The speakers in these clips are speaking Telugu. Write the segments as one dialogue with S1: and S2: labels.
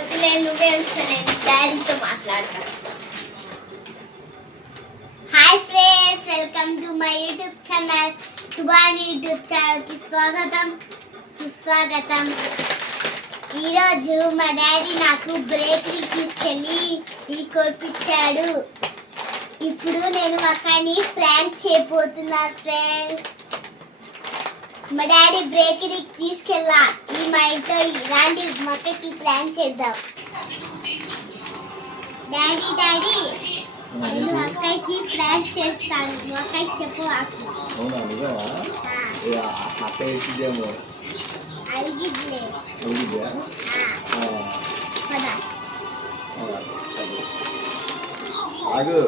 S1: వద్దులే నువ్వే ఉంచుతా డాడీతో మాట్లాడతా hi friends welcome to my YouTube channel Subhani YouTube ఛానల్కి స్వాగతం సుస్వాగతం. ఈరోజు మా డాడీ నాకు బ్రేకరీ తీసుకెళ్ళి ఇది కొనిపించాడు. ఇప్పుడు నేను అక్కని ఫ్రాంక్ చేయబోతున్నాను ఫ్రెండ్స్ మా డాడీ బ్రేకరీకి తీసుకెళ్ళా ఈ మా ఇంట్లో ఇలాంటి మక్కకి ప్లాన్ చేద్దాం డాడీ డాడీ నేను అక్కకి ఫ్రాంక్ చేస్తాను అక్కకి చెప్పు
S2: అవునా నిజమా అక్క ఎక్కిదేమో
S1: అలిగిద్లే
S2: అడిగిద్యా
S1: పద
S2: ఆగు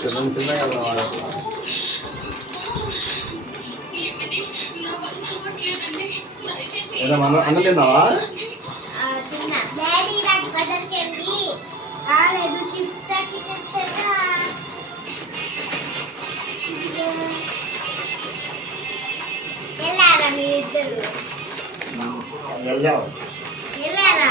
S2: చిన్న చిన్నగా
S1: లేదు చిప్స్ ప్యాకెట్ తెచ్చారా? వెళ్ళారా మీ ఇద్దరు?
S2: వెళ్ళావు
S1: వెళ్ళారా?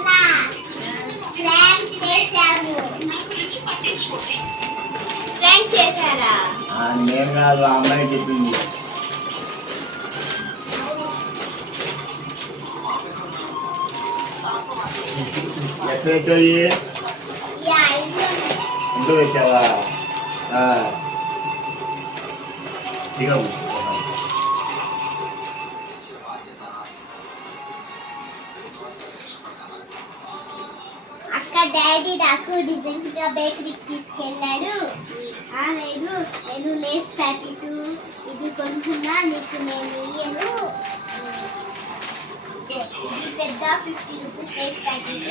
S2: నేను కాదు అమ్మాయి చెప్పింది. ఎక్కడ వచ్చాయి. ఇంట్లో వచ్చావా. దిగవు
S1: డాడీ నాకు డిజైన్గా బేకరీకి తీసుకెళ్ళాడు. ఆ లేదు నేను లేస్ ప్యాకెట్ ఇది కొనుక్కున్నా నీకు నేను ఇయ్యను. ఇది పెద్ద ఫిఫ్టీ రూపీస్ లేస్ ప్యాకెట్.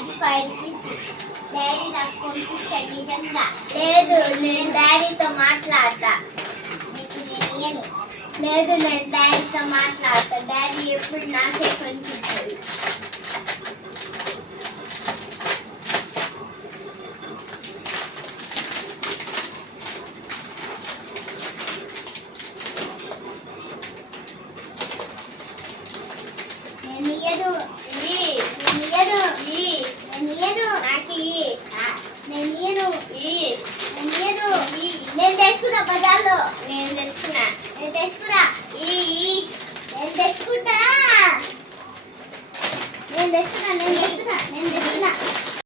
S1: ఇది ఫైవ్ రూపీస్. డాడీ నాకు పంపించాడు నిజంగా. లేదు నేను డాడీతో మాట్లాడతా. నీకు నేను ఇయ్యను. లేదు నేను డాడీతో మాట్లాడతా. డాడీ ఎప్పుడు నాకే కొనిపించాడు నేను ఇయ్యను ఇయ్యి. నేను ఇయ్యను ఇయ్యి. నాకు ఇయ్యి. ఆ, నేను తెచ్చుకున్నా బజార్లో నేను తెచ్చుకున్నా నేను తెచ్చుకున్నా